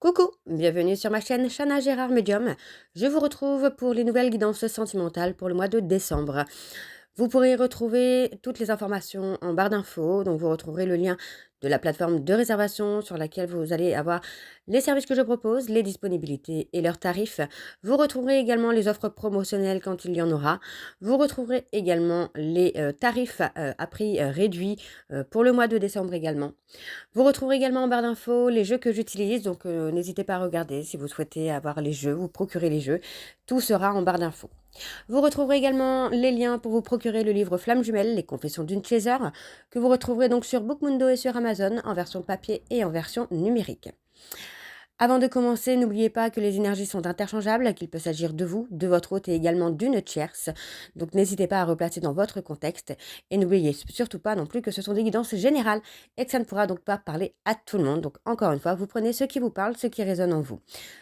Coucou, bienvenue sur ma chaîne Chana Gérard Medium. Je vous retrouve pour les nouvelles guidances sentimentales pour le mois de décembre. Vous pourrez retrouver toutes les informations en barre d'infos, donc vous retrouverez le lien de la plateforme de réservation sur laquelle vous allez avoir les services que je propose, les disponibilités et leurs tarifs. Vous retrouverez également les offres promotionnelles quand il y en aura. Vous retrouverez également les tarifs à prix réduit pour le mois de décembre également. Vous retrouverez également en barre d'infos les jeux que j'utilise, donc n'hésitez pas à regarder si vous souhaitez avoir les jeux, vous procurer les jeux. Tout sera en barre d'infos. Vous retrouverez également les liens pour vous procurer le livre Flamme Jumelle, les confessions d'une chaser, que vous retrouverez donc sur Bookmundo et sur Amazon en version papier et en version numérique. Avant de commencer, n'oubliez pas que les énergies sont interchangeables, qu'il peut s'agir de vous, de votre hôte et également d'une tierce. Donc n'hésitez pas à replacer dans votre contexte et n'oubliez surtout pas non plus que ce sont des guidances générales et que ça ne pourra donc pas parler à tout le monde. Donc encore une fois, vous prenez ce qui vous parle, ce qui résonne en vous.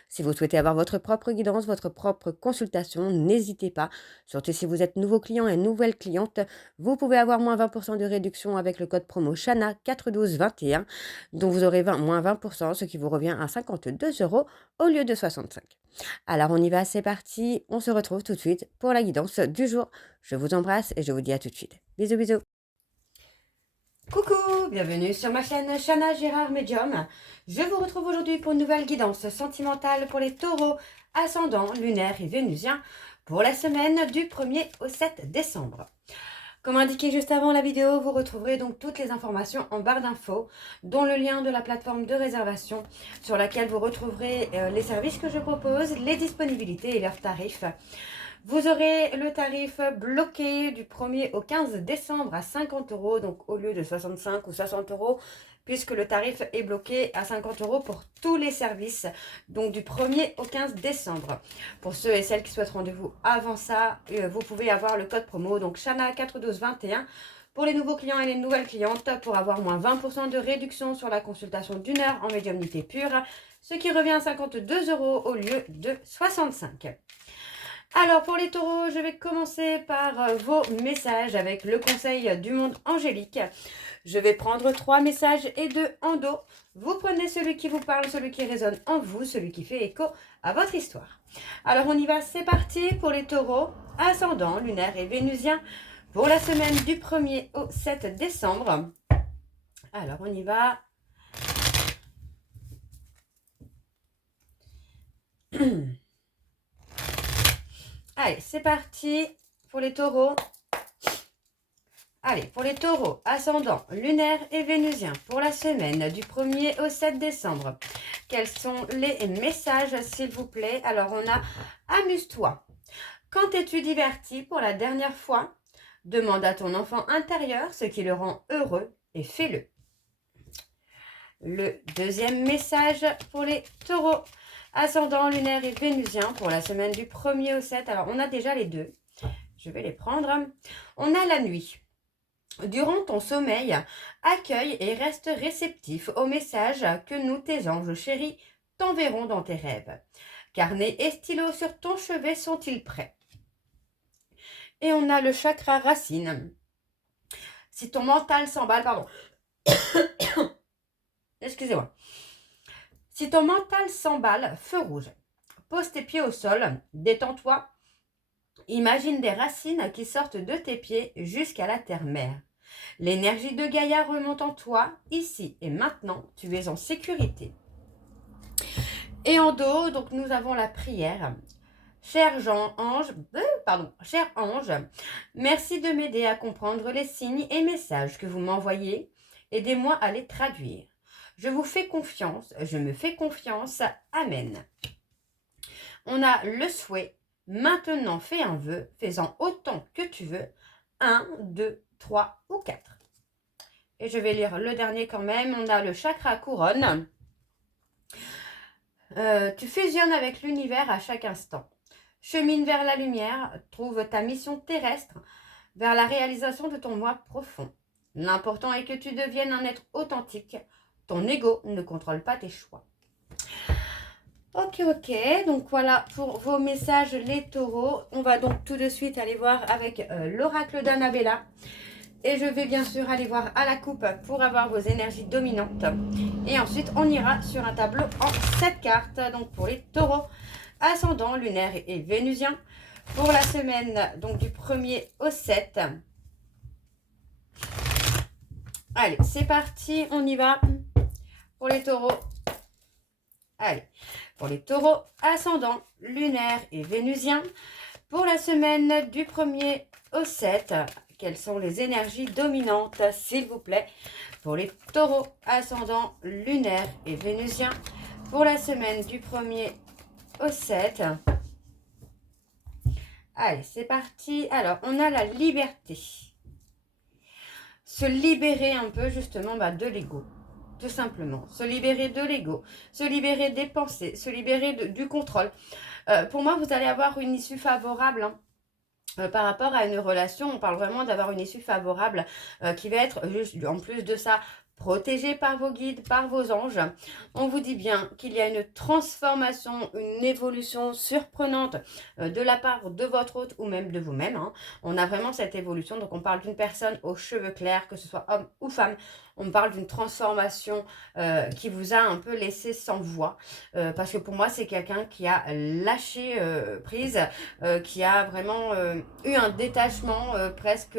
Si vous souhaitez avoir votre propre guidance, votre propre consultation, n'hésitez pas. Surtout si vous êtes nouveau client et nouvelle cliente, vous pouvez avoir moins 20% de réduction avec le code promo Chana 41221, dont vous aurez moins 20%, ce qui vous revient à 52 euros au lieu de 65. Alors on y va, c'est parti, on se retrouve tout de suite pour la guidance du jour. Je vous embrasse et je vous dis à tout de suite. Bisous bisous. Coucou, bienvenue sur ma chaîne Chana Gérard Medium. Je vous retrouve aujourd'hui pour une nouvelle guidance sentimentale pour les taureaux, ascendants, lunaires et vénusiens pour la semaine du 1er au 7 décembre. Comme indiqué juste avant la vidéo, vous retrouverez donc toutes les informations en barre d'infos, dont le lien de la plateforme de réservation sur laquelle vous retrouverez les services que je propose, les disponibilités et leurs tarifs. Vous aurez le tarif bloqué du 1er au 15 décembre à 50 euros, donc au lieu de 65 ou 60 euros, puisque le tarif est bloqué à 50 euros pour tous les services, donc du 1er au 15 décembre. Pour ceux et celles qui souhaitent rendez-vous avant ça, vous pouvez avoir le code promo, donc Chana 41221, pour les nouveaux clients et les nouvelles clientes, pour avoir moins 20% de réduction sur la consultation d'une heure en médiumnité pure, ce qui revient à 52 euros au lieu de 65. Alors pour les taureaux, je vais commencer par vos messages avec le conseil du monde angélique. Je vais prendre 3 messages et 2 en dos. Vous prenez celui qui vous parle, celui qui résonne en vous, celui qui fait écho à votre histoire. Alors on y va, c'est parti pour les taureaux, ascendant, lunaire et vénusien pour la semaine du 1er au 7 décembre. Alors on y va. Allez, c'est parti pour les taureaux. Allez, pour les taureaux, ascendant, lunaire et vénusien, pour la semaine du 1er au 7 décembre. Quels sont les messages, s'il vous plaît? Alors, on a « Amuse-toi ». Quand es-tu diverti pour la dernière fois? Demande à ton enfant intérieur ce qui le rend heureux et fais-le. Le deuxième message pour les taureaux, ascendant, lunaire et vénusien, pour la semaine du 1er au 7. Alors, on a déjà les deux. Je vais les prendre. On a la nuit. Durant ton sommeil, accueille et reste réceptif aux messages que nous, tes anges chéris, t'enverrons dans tes rêves. Carnet et stylo sur ton chevet sont-ils prêts? Et on a le chakra racine. Si ton mental s'emballe, pardon. Excusez-moi. Si ton mental s'emballe, feu rouge. Pose tes pieds au sol, détends-toi. Imagine des racines qui sortent de tes pieds jusqu'à la terre-mère. L'énergie de Gaïa remonte en toi, ici et maintenant, tu es en sécurité. Et en dos, donc nous avons la prière. Cher ange, merci de m'aider à comprendre les signes et messages que vous m'envoyez. Aidez-moi à les traduire. Je vous fais confiance, je me fais confiance. Amen. On a le souhait. Maintenant, fais un vœu, fais-en autant que tu veux. 1, 2, 3 ou 4. Et je vais lire le dernier quand même. On a le chakra couronne. Tu fusionnes avec l'univers à chaque instant. Chemine vers la lumière, trouve ta mission terrestre vers la réalisation de ton moi profond. L'important est que tu deviennes un être authentique. Ton ego ne contrôle pas tes choix. Ok, donc voilà pour vos messages les taureaux. On va donc tout de suite aller voir avec l'oracle d'Annabella. Et je vais bien sûr aller voir à la coupe pour avoir vos énergies dominantes. Et ensuite, on ira sur un tableau en 7 cartes. Donc pour les taureaux, ascendant, lunaire et vénusien. Pour la semaine, donc du 1er au 7. Allez, c'est parti, on y va. Pour les taureaux. Allez, pour les taureaux, ascendant, lunaire et vénusien. Pour la semaine du 1er au 7, quelles sont les énergies dominantes, s'il vous plaît, pour les taureaux, ascendant, lunaire et vénusien. Pour la semaine du 1er au 7. Allez, c'est parti. Alors, on a la liberté. Se libérer un peu, justement, de l'ego. Tout simplement. Se libérer de l'ego. Se libérer des pensées. Se libérer du contrôle. Pour moi, vous allez avoir une issue favorable, hein. Par rapport à une relation, on parle vraiment d'avoir une issue favorable qui va être juste, en plus de ça, protégée par vos guides, par vos anges. On vous dit bien qu'il y a une transformation, une évolution surprenante de la part de votre hôte ou même de vous-même, hein. On a vraiment cette évolution, donc on parle d'une personne aux cheveux clairs, que ce soit homme ou femme. On parle d'une transformation qui vous a un peu laissé sans voix. Parce que pour moi, c'est quelqu'un qui a lâché prise, qui a vraiment eu un détachement presque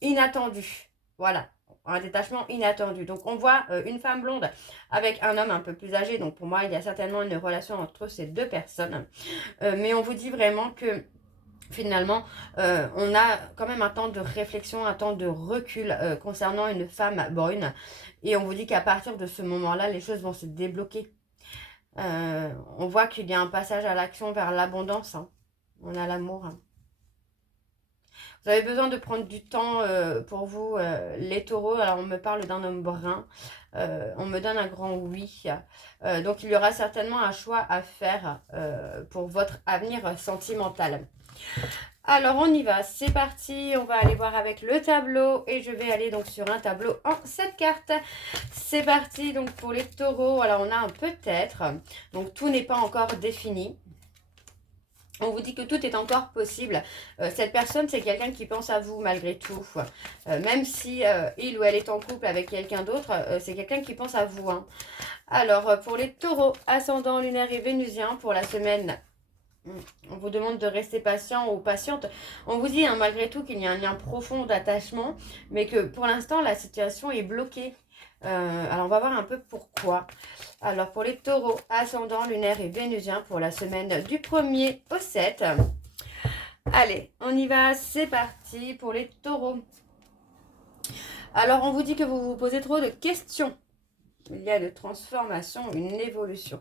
inattendu. Voilà, un détachement inattendu. Donc on voit une femme blonde avec un homme un peu plus âgé. Donc pour moi, il y a certainement une relation entre ces deux personnes. Mais on vous dit vraiment que finalement, on a quand même un temps de réflexion, un temps de recul concernant une femme brune. Et on vous dit qu'à partir de ce moment-là, les choses vont se débloquer. On voit qu'il y a un passage à l'action vers l'abondance, hein. On a l'amour, hein. Vous avez besoin de prendre du temps pour vous, les taureaux. Alors, on me parle d'un homme brun. On me donne un grand oui. Donc, il y aura certainement un choix à faire pour votre avenir sentimental. Alors, on y va. C'est parti. On va aller voir avec le tableau. Et je vais aller donc sur un tableau en 7 cartes. C'est parti. Donc, pour les taureaux, alors on a un peut-être. Donc, tout n'est pas encore défini. On vous dit que tout est encore possible. Cette personne, c'est quelqu'un qui pense à vous malgré tout. Même si il ou elle est en couple avec quelqu'un d'autre, c'est quelqu'un qui pense à vous, hein. Alors, pour les taureaux, ascendant, lunaire et vénusien, pour la semaine, on vous demande de rester patient ou patiente. On vous dit, hein, malgré tout, qu'il y a un lien profond d'attachement, mais que pour l'instant, la situation est bloquée. Alors, on va voir un peu pourquoi. Alors, pour les taureaux, ascendant, lunaire et vénusien, pour la semaine du 1er au 7. Allez, on y va, c'est parti pour les taureaux. Alors, on vous dit que vous vous posez trop de questions. Il y a de transformation, une évolution.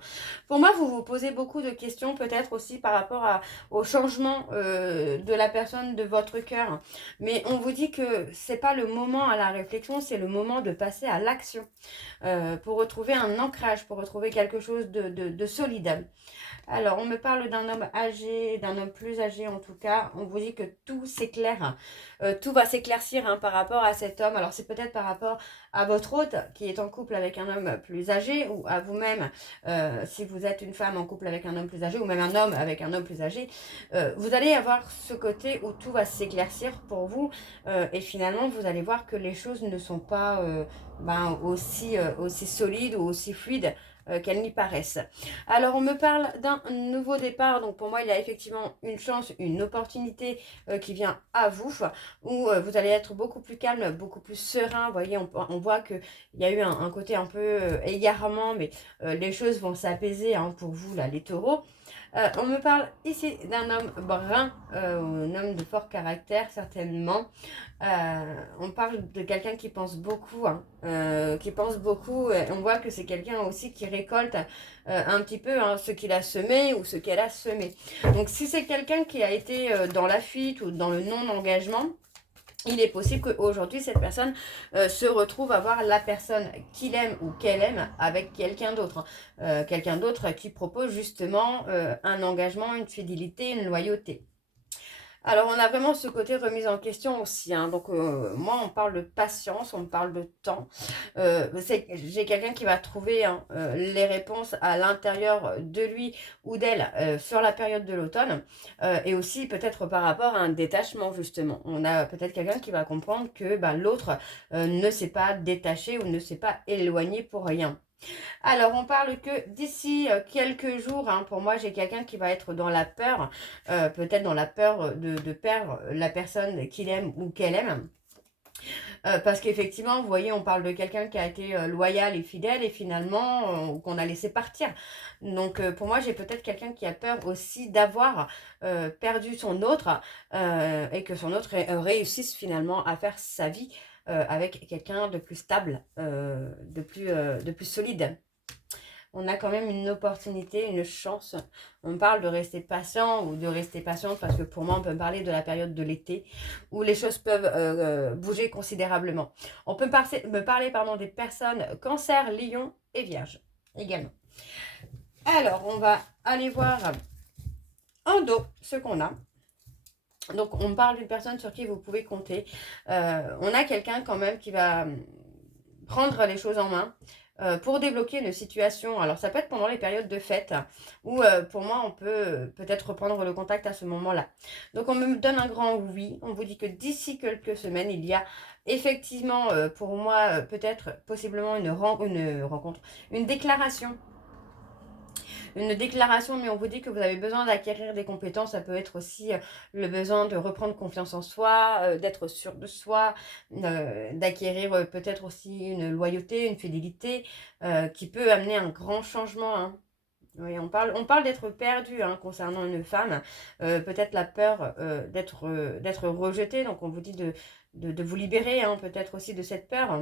Pour moi, vous vous posez beaucoup de questions, peut-être aussi par rapport au changement de la personne de votre cœur. Mais on vous dit que c'est pas le moment à la réflexion, c'est le moment de passer à l'action. Pour retrouver un ancrage, pour retrouver quelque chose de solide. Alors, on me parle d'un homme âgé, d'un homme plus âgé en tout cas. On vous dit que tout s'éclaire, tout va s'éclaircir, hein, par rapport à cet homme. Alors, c'est peut-être par rapport à votre hôte qui est en couple avec un homme plus âgé, ou à vous-même, si vous êtes une femme en couple avec un homme plus âgé, ou même un homme avec un homme plus âgé. Vous allez avoir ce côté où tout va s'éclaircir pour vous, et finalement, vous allez voir que les choses ne sont pas aussi solides ou aussi fluides qu'elles n'y paraissent. Alors, on me parle d'un nouveau départ. Donc, pour moi, il y a effectivement une chance, une opportunité qui vient à vous, où vous allez être beaucoup plus calme, beaucoup plus serein. Vous voyez, on voit qu'il y a eu un côté un peu égarement, mais les choses vont s'apaiser, hein, pour vous, là, les taureaux. On me parle ici d'un homme brun, un homme de fort caractère, certainement. On parle de quelqu'un qui pense beaucoup, hein, qui pense beaucoup. On voit que c'est quelqu'un aussi qui récolte un petit peu, hein, ce qu'il a semé ou ce qu'elle a semé. Donc, si c'est quelqu'un qui a été dans la fuite ou dans le non-engagement, il est possible qu'aujourd'hui, cette personne se retrouve à voir la personne qu'il aime ou qu'elle aime avec quelqu'un d'autre. Quelqu'un d'autre qui propose justement un engagement, une fidélité, une loyauté. Alors, on a vraiment ce côté remise en question aussi, hein. Donc, moi, on parle de patience, on parle de temps. J'ai quelqu'un qui va trouver, hein, les réponses à l'intérieur de lui ou d'elle sur la période de l'automne. Et aussi, peut-être par rapport à un détachement, justement. On a peut-être quelqu'un qui va comprendre que ben, l'autre ne s'est pas détaché ou ne s'est pas éloigné pour rien. Alors, on parle que d'ici quelques jours, hein, pour moi, j'ai quelqu'un qui va être dans la peur, peut-être dans la peur de perdre la personne qu'il aime ou qu'elle aime. Parce qu'effectivement, vous voyez, on parle de quelqu'un qui a été loyal et fidèle et finalement, qu'on a laissé partir. Donc, pour moi, j'ai peut-être quelqu'un qui a peur aussi d'avoir perdu son autre et que son autre réussisse finalement à faire sa vie avec quelqu'un de plus stable, de plus solide. On a quand même une opportunité, une chance. On parle de rester patient ou de rester patiente parce que pour moi, on peut parler de la période de l'été où les choses peuvent bouger considérablement. On peut me parler pardon, des personnes cancer, lion et vierge également. Alors, on va aller voir en dos ce qu'on a. Donc, on parle d'une personne sur qui vous pouvez compter. On a quelqu'un quand même qui va prendre les choses en main pour débloquer une situation. Alors, ça peut être pendant les périodes de fête où, pour moi, on peut peut-être reprendre le contact à ce moment-là. Donc, on me donne un grand oui. On vous dit que d'ici quelques semaines, il y a effectivement, pour moi, peut-être possiblement une rencontre, une déclaration mais on vous dit que vous avez besoin d'acquérir des compétences. Ça peut être aussi le besoin de reprendre confiance en soi, d'être sûr de soi, d'acquérir peut-être aussi une loyauté, une fidélité qui peut amener un grand changement, hein. Oui, on parle d'être perdu hein, concernant une femme, peut-être la peur d'être rejetée, donc on vous dit de vous libérer hein, peut-être aussi de cette peur.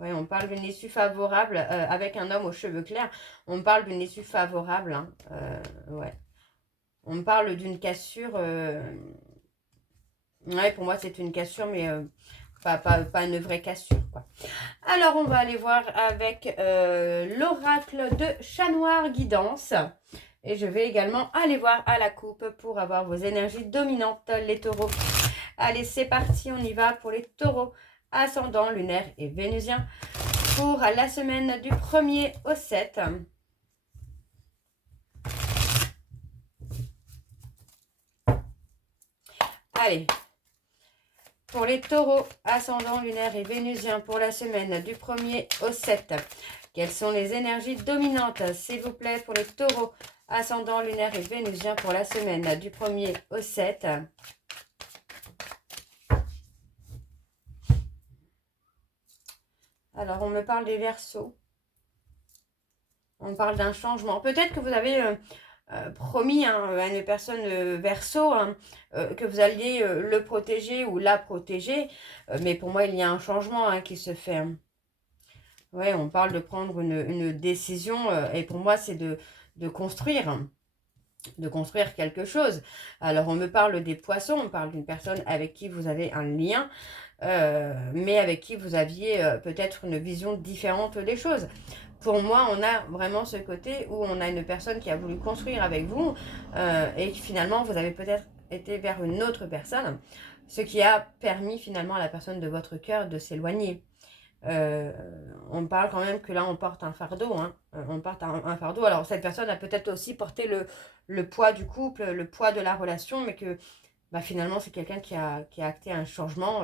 Oui, on parle d'une issue favorable avec un homme aux cheveux clairs. On parle d'une issue favorable, hein. Ouais. On parle d'une cassure. Ouais, pour moi, c'est une cassure, mais pas une vraie cassure, quoi. Alors, on va aller voir avec l'oracle de Chat Noir Guidance. Et je vais également aller voir à la coupe pour avoir vos énergies dominantes, les taureaux. Allez, c'est parti, on y va pour les taureaux. Ascendant, lunaire et vénusien. Pour la semaine du 1er au 7. Allez, pour les taureaux, ascendant, lunaire et vénusien pour la semaine du 1er au 7. Quelles sont les énergies dominantes, s'il vous plaît, pour les taureaux, ascendant, lunaire et vénusien pour la semaine du 1er au 7. Alors, on me parle des Verseaux. On parle d'un changement. Peut-être que vous avez promis hein, à une personne Verseau hein, que vous alliez le protéger ou la protéger. Mais pour moi, il y a un changement hein, qui se fait. Oui, on parle de prendre une décision. Et pour moi, c'est de construire. De construire quelque chose. Alors, on me parle des poissons. On parle d'une personne avec qui vous avez un lien. Mais avec qui vous aviez peut-être une vision différente des choses. Pour moi, on a vraiment ce côté où on a une personne qui a voulu construire avec vous et finalement, vous avez peut-être été vers une autre personne, ce qui a permis finalement à la personne de votre cœur de s'éloigner. On parle quand même que là, on porte un fardeau. Hein. On porte un fardeau. Alors, cette personne a peut-être aussi porté le poids du couple, le poids de la relation, mais que bah, finalement, c'est quelqu'un qui a acté un changement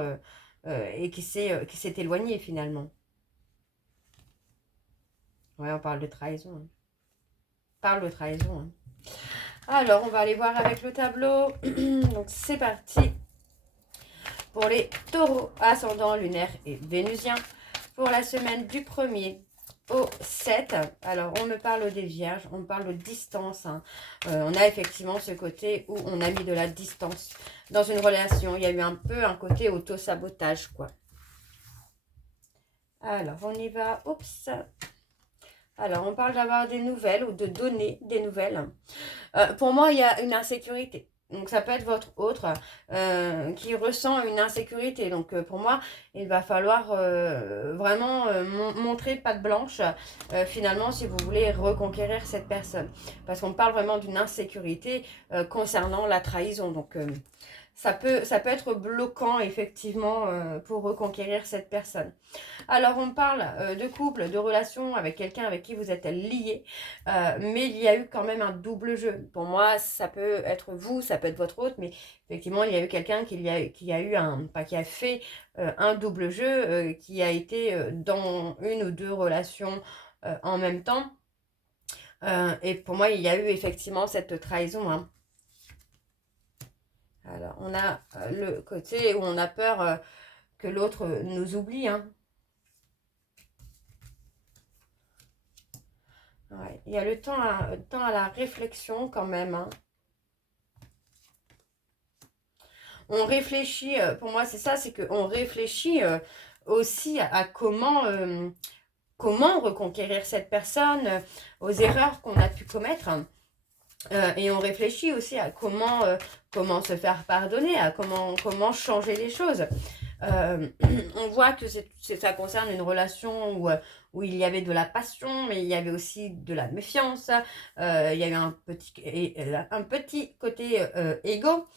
et qui s'est éloigné finalement. Ouais, on parle de trahison. Hein. On parle de trahison. Hein. Alors, on va aller voir avec le tableau. Donc, c'est parti pour les taureaux, ascendant, lunaire et vénusien. Pour la semaine du 1er au 7. Alors, on me parle des vierges, on parle de distance. Hein. On a effectivement ce côté où on a mis de la distance dans une relation. Il y a eu un peu un côté auto-sabotage, quoi. Alors, on y va. Oups. Alors, on parle d'avoir des nouvelles ou de donner des nouvelles. Pour moi, il y a une insécurité. Donc ça peut être votre autre qui ressent une insécurité. Donc pour moi, il va falloir vraiment montrer patte blanche finalement si vous voulez reconquérir cette personne. Parce qu'on parle vraiment d'une insécurité concernant la trahison. Donc ça peut être bloquant effectivement pour reconquérir cette personne. Alors on parle de couple, de relation avec quelqu'un avec qui vous êtes lié, mais il y a eu quand même un double jeu. Pour moi, ça peut être vous, ça peut être votre autre, mais effectivement, il y a eu quelqu'un qui a eu qui a fait un double jeu, qui a été dans une ou deux relations en même temps. Et pour moi, il y a eu effectivement cette trahison, hein. Alors, on a le côté où on a peur que l'autre nous oublie, hein. Ouais, il y a le temps à la réflexion quand même, hein. On réfléchit, pour moi c'est ça, c'est qu'on réfléchit aussi à comment reconquérir cette personne, aux erreurs qu'on a pu commettre. Et on réfléchit aussi à comment se faire pardonner, à comment changer les choses. On voit que ça concerne une relation où il y avait de la passion, mais il y avait aussi de la méfiance. Il y a eu un petit côté égo.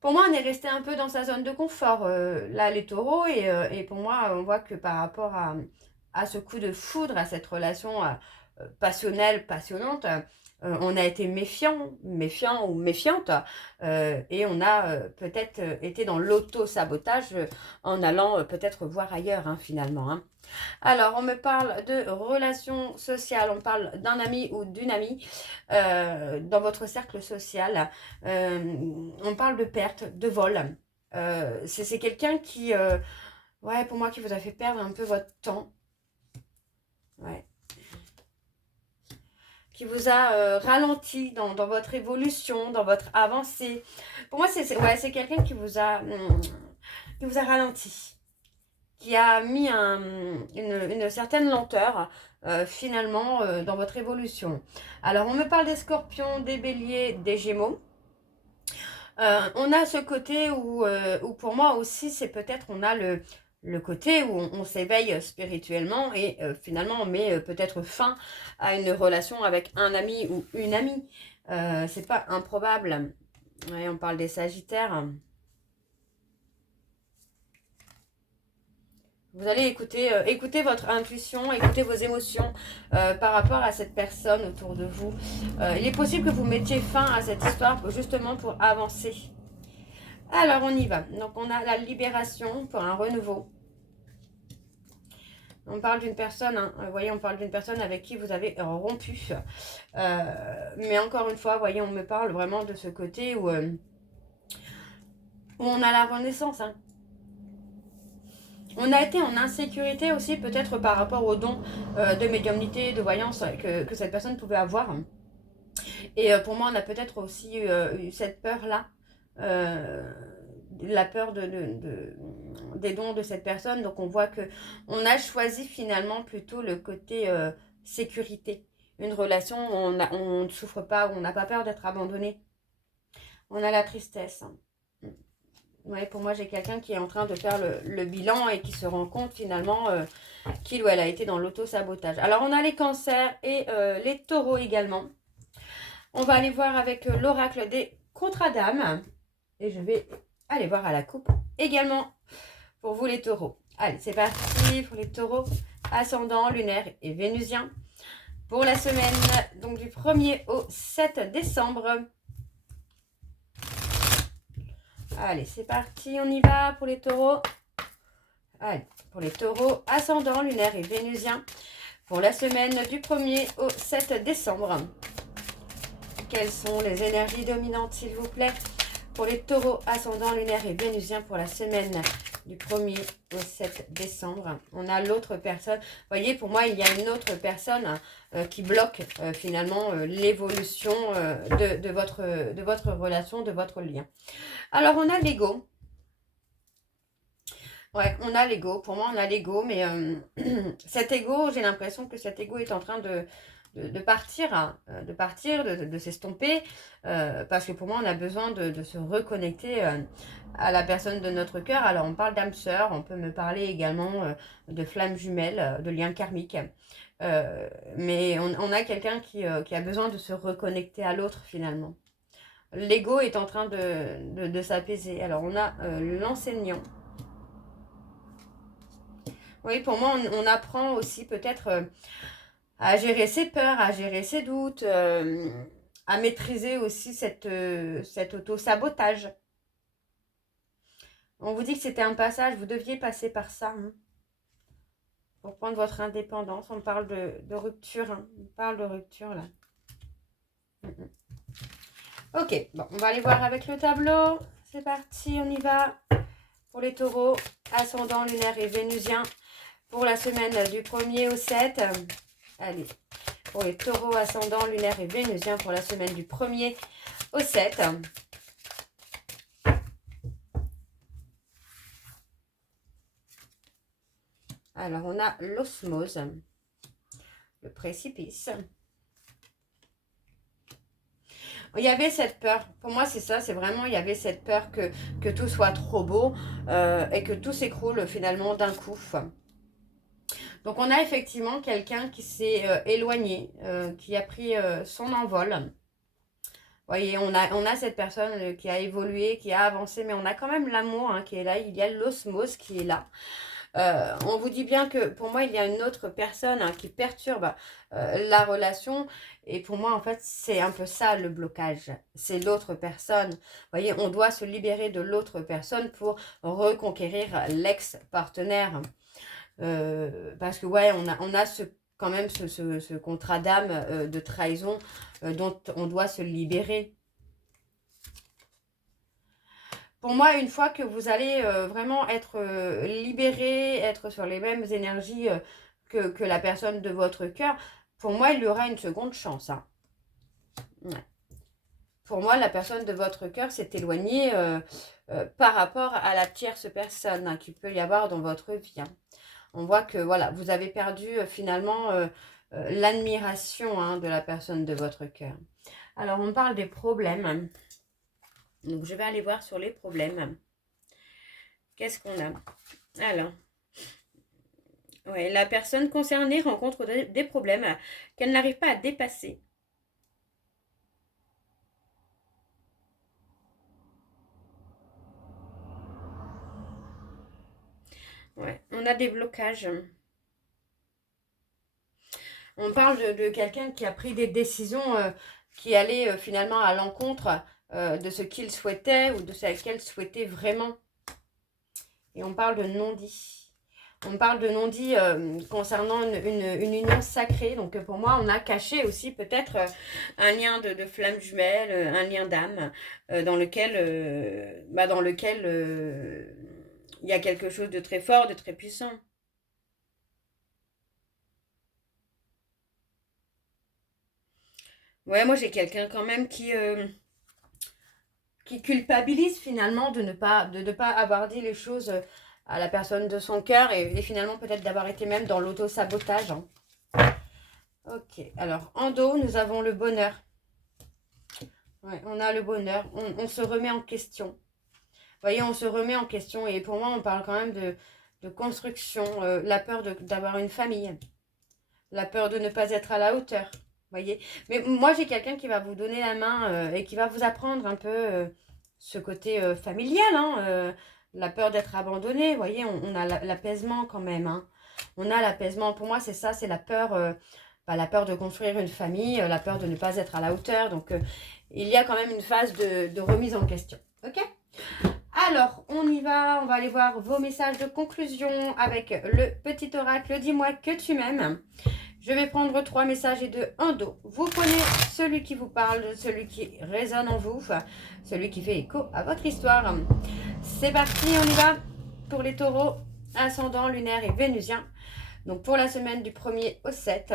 Pour moi, on est resté un peu dans sa zone de confort, là, les taureaux. Et pour moi, on voit que par rapport à ce coup de foudre, à cette relation passionnelle, passionnante, on a été méfiant ou méfiante, et on a peut-être été dans l'auto-sabotage en allant peut-être voir ailleurs, hein, finalement, hein. Alors, on me parle de relations sociales, on parle d'un ami ou d'une amie dans votre cercle social. On parle de perte, de vol. C'est quelqu'un qui, ouais, pour moi, qui vous a fait perdre un peu votre temps. Ouais. Qui vous a ralenti dans votre évolution, dans votre avancée. Pour moi, c'est quelqu'un qui vous a ralenti, qui a mis une certaine lenteur finalement dans votre évolution. Alors, on me parle des scorpions, des béliers, des gémeaux. On a ce côté où pour moi aussi, c'est peut-être, on a le côté où on s'éveille spirituellement et finalement on met peut-être fin à une relation avec un ami ou une amie. C'est pas improbable. Ouais, on parle des sagittaires. Vous allez écouter votre intuition, écouter vos émotions par rapport à cette personne autour de vous. Il est possible que vous mettiez fin à cette histoire justement pour avancer. Alors, on y va. Donc, on a la libération pour un renouveau. On parle d'une personne, hein, vous voyez, on parle d'une personne avec qui vous avez rompu. Mais encore une fois, vous voyez, on me parle vraiment de ce côté où on a la renaissance, hein. On a été en insécurité aussi, peut-être par rapport aux dons de médiumnité, de voyance que cette personne pouvait avoir. Et pour moi, on a peut-être aussi eu cette peur-là, la peur des dons de cette personne. Donc, on voit que on a choisi finalement plutôt le côté sécurité. Une relation où on ne souffre pas, où on n'a pas peur d'être abandonné. On a la tristesse. Ouais, pour moi, j'ai quelqu'un qui est en train de faire le bilan et qui se rend compte finalement qu'il ou elle a été dans l'auto-sabotage. Alors, on a les cancers et les taureaux également. On va aller voir avec l'oracle des contrats d'âme. Et je vais aller voir à la coupe également pour vous les taureaux. Allez, c'est parti pour les taureaux, ascendant, lunaire et vénusien. Pour la semaine donc du 1er au 7 décembre. Allez, c'est parti, on y va pour les taureaux. Allez, pour les taureaux, ascendant, lunaire et vénusien. Pour la semaine du 1er au 7 décembre. Quelles sont les énergies dominantes, s'il vous plaît, pour les taureaux, ascendant, lunaire et vénusien pour la semaine du 1er au 7 décembre. On a l'autre personne. Vous voyez, pour moi, il y a une autre personne qui bloque finalement l'évolution de votre relation, de votre lien. Alors, on a l'ego. Ouais, on a l'ego. Pour moi, on a l'ego, mais cet ego, j'ai l'impression que cet ego est en train de partir, hein, de partir, de s'estomper, parce que pour moi, on a besoin de se reconnecter à la personne de notre cœur. Alors, on parle d'âme sœur, on peut me parler également de flammes jumelles, de liens karmiques. Mais on a quelqu'un qui a besoin de se reconnecter à l'autre, finalement. L'ego est en train de s'apaiser. Alors, on a l'enseignant. Oui, pour moi, on apprend aussi peut-être à gérer ses peurs, à gérer ses doutes, à maîtriser aussi cet auto-sabotage. On vous dit que c'était un passage, vous deviez passer par ça, hein, pour prendre votre indépendance. On parle de rupture, hein, on parle de rupture là. Ok, bon, on va aller voir avec le tableau. C'est parti, on y va. Pour les taureaux, ascendant, lunaire et vénusien. Pour la semaine du 1er au 7. Allez, pour les taureaux, ascendant, lunaire et vénusien. Pour la semaine du 1er au 7. Alors, on a l'osmose, le précipice. Il y avait cette peur, pour moi c'est ça, c'est vraiment, il y avait cette peur que tout soit trop beau et que tout s'écroule finalement d'un coup. Donc on a effectivement quelqu'un qui s'est éloigné, qui a pris son envol. Vous voyez, on a cette personne qui a évolué, qui a avancé, mais on a quand même l'amour hein, qui est là, il y a l'osmose qui est là. On vous dit bien que pour moi, il y a une autre personne hein, qui perturbe la relation. Et pour moi, en fait, c'est un peu ça le blocage. C'est l'autre personne. Vous voyez, on doit se libérer de l'autre personne pour reconquérir l'ex-partenaire. Parce que, ouais, on a quand même ce contrat d'âme de trahison dont on doit se libérer. Pour moi, une fois que vous allez vraiment être libéré, être sur les mêmes énergies que la personne de votre cœur, pour moi, il y aura une seconde chance. Hein. Ouais. Pour moi, la personne de votre cœur s'est éloignée par rapport à la tierce personne hein, qu'il peut y avoir dans votre vie. Hein. On voit que voilà, vous avez perdu finalement l'admiration hein, de la personne de votre cœur. Alors, on parle des problèmes. Donc, je vais aller voir sur les problèmes. Qu'est-ce qu'on a? Alors, ouais, la personne concernée rencontre des problèmes qu'elle n'arrive pas à dépasser. Ouais, on a des blocages. On parle de quelqu'un qui a pris des décisions qui allaient finalement à l'encontre de ce qu'il souhaitait ou de ce qu'elle souhaitait vraiment. Et on parle de non-dit. On parle de non-dit concernant une union sacrée. Donc pour moi, on a caché aussi peut-être un lien de flamme jumelle, un lien d'âme dans lequel, il y a quelque chose de très fort, de très puissant. Ouais, moi j'ai quelqu'un quand même qui culpabilise finalement de ne pas avoir dit les choses à la personne de son cœur et finalement peut-être d'avoir été même dans l'auto-sabotage. Hein. Ok, alors en dos, nous avons le bonheur. Ouais, on a le bonheur, on se remet en question. Vous voyez, on se remet en question et pour moi, on parle quand même de construction, la peur d'avoir une famille, la peur de ne pas être à la hauteur. Voyez, mais moi j'ai quelqu'un qui va vous donner la main et qui va vous apprendre un peu ce côté familial, hein, la peur d'être abandonné. Voyez, on a l'apaisement quand même. Hein. On a l'apaisement. Pour moi, c'est ça, c'est la peur de construire une famille, la peur de ne pas être à la hauteur. Donc, il y a quand même une phase de remise en question. Ok ? Alors, on y va. On va aller voir vos messages de conclusion avec le petit oracle. Dis-moi que tu m'aimes. Je vais prendre 3 messages et de un dos. Vous prenez celui qui vous parle, celui qui résonne en vous, celui qui fait écho à votre histoire. C'est parti, on y va pour les taureaux, ascendant, lunaire et vénusien. Donc pour la semaine du 1er au 7.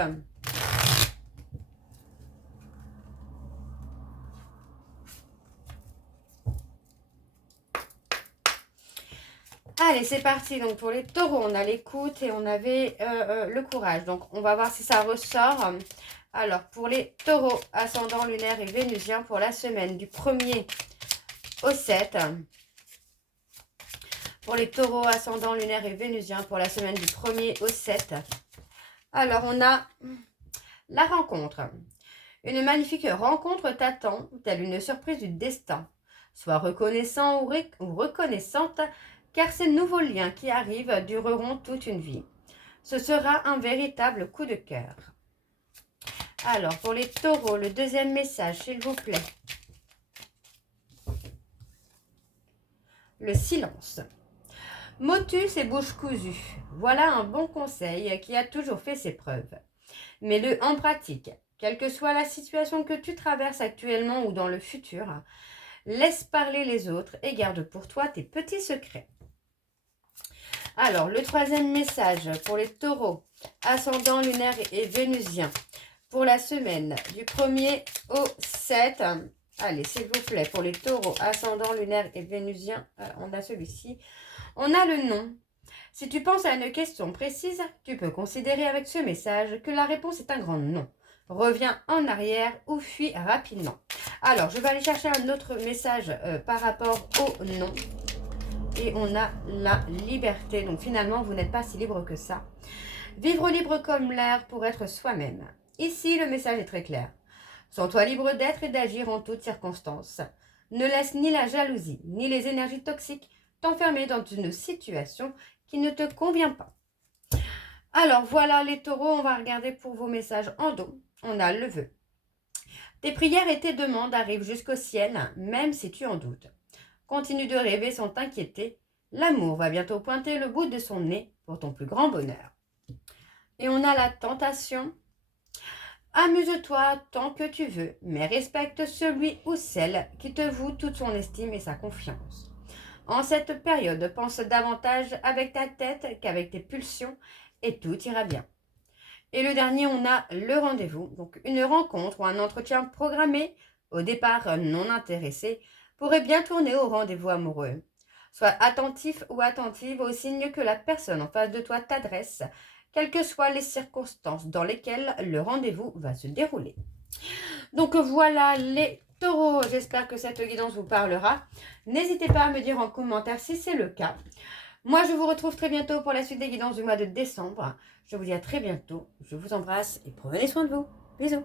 Allez, c'est parti. Donc, pour les taureaux, on a l'écoute et on avait le courage. Donc, on va voir si ça ressort. Alors, pour les taureaux, ascendant lunaire et vénusien, pour la semaine du 1er au 7. Pour les taureaux, ascendant lunaire et vénusien, pour la semaine du 1er au 7. Alors, on a la rencontre. Une magnifique rencontre t'attend, telle une surprise du destin. Sois reconnaissant ou reconnaissante, car ces nouveaux liens qui arrivent dureront toute une vie. Ce sera un véritable coup de cœur. Alors, pour les taureaux, le deuxième message, s'il vous plaît. Le silence. Motus et bouche cousue. Voilà un bon conseil qui a toujours fait ses preuves. Mets-le en pratique. Quelle que soit la situation que tu traverses actuellement ou dans le futur, laisse parler les autres et garde pour toi tes petits secrets. Alors, le troisième message pour les taureaux, ascendant lunaire et vénusien, pour la semaine du 1er au 7. Allez, s'il vous plaît, pour les taureaux, ascendant lunaire et vénusien, on a celui-ci. On a le nom. Si tu penses à une question précise, tu peux considérer avec ce message que la réponse est un grand non. Reviens en arrière ou fuis rapidement. Alors, je vais aller chercher un autre message par rapport au nom. Et on a la liberté. Donc finalement, vous n'êtes pas si libre que ça. Vivre libre comme l'air pour être soi-même. Ici, le message est très clair. Sens-toi libre d'être et d'agir en toutes circonstances. Ne laisse ni la jalousie, ni les énergies toxiques t'enfermer dans une situation qui ne te convient pas. Alors voilà les taureaux, on va regarder pour vos messages en dos. On a le vœu. Tes prières et tes demandes arrivent jusqu'au ciel, même si tu en doutes. Continue de rêver sans t'inquiéter. L'amour va bientôt pointer le bout de son nez pour ton plus grand bonheur. Et on a la tentation. Amuse-toi tant que tu veux, mais respecte celui ou celle qui te voue toute son estime et sa confiance. En cette période, pense davantage avec ta tête qu'avec tes pulsions et tout ira bien. Et le dernier, on a le rendez-vous, donc une rencontre ou un entretien programmé, au départ non intéressé, pourrait bien tourner au rendez-vous amoureux. Sois attentif ou attentive aux signes que la personne en face de toi t'adresse, quelles que soient les circonstances dans lesquelles le rendez-vous va se dérouler. Donc voilà les taureaux, j'espère que cette guidance vous parlera. N'hésitez pas à me dire en commentaire si c'est le cas. Moi, je vous retrouve très bientôt pour la suite des guidances du mois de décembre. Je vous dis à très bientôt. Je vous embrasse et prenez soin de vous. Bisous.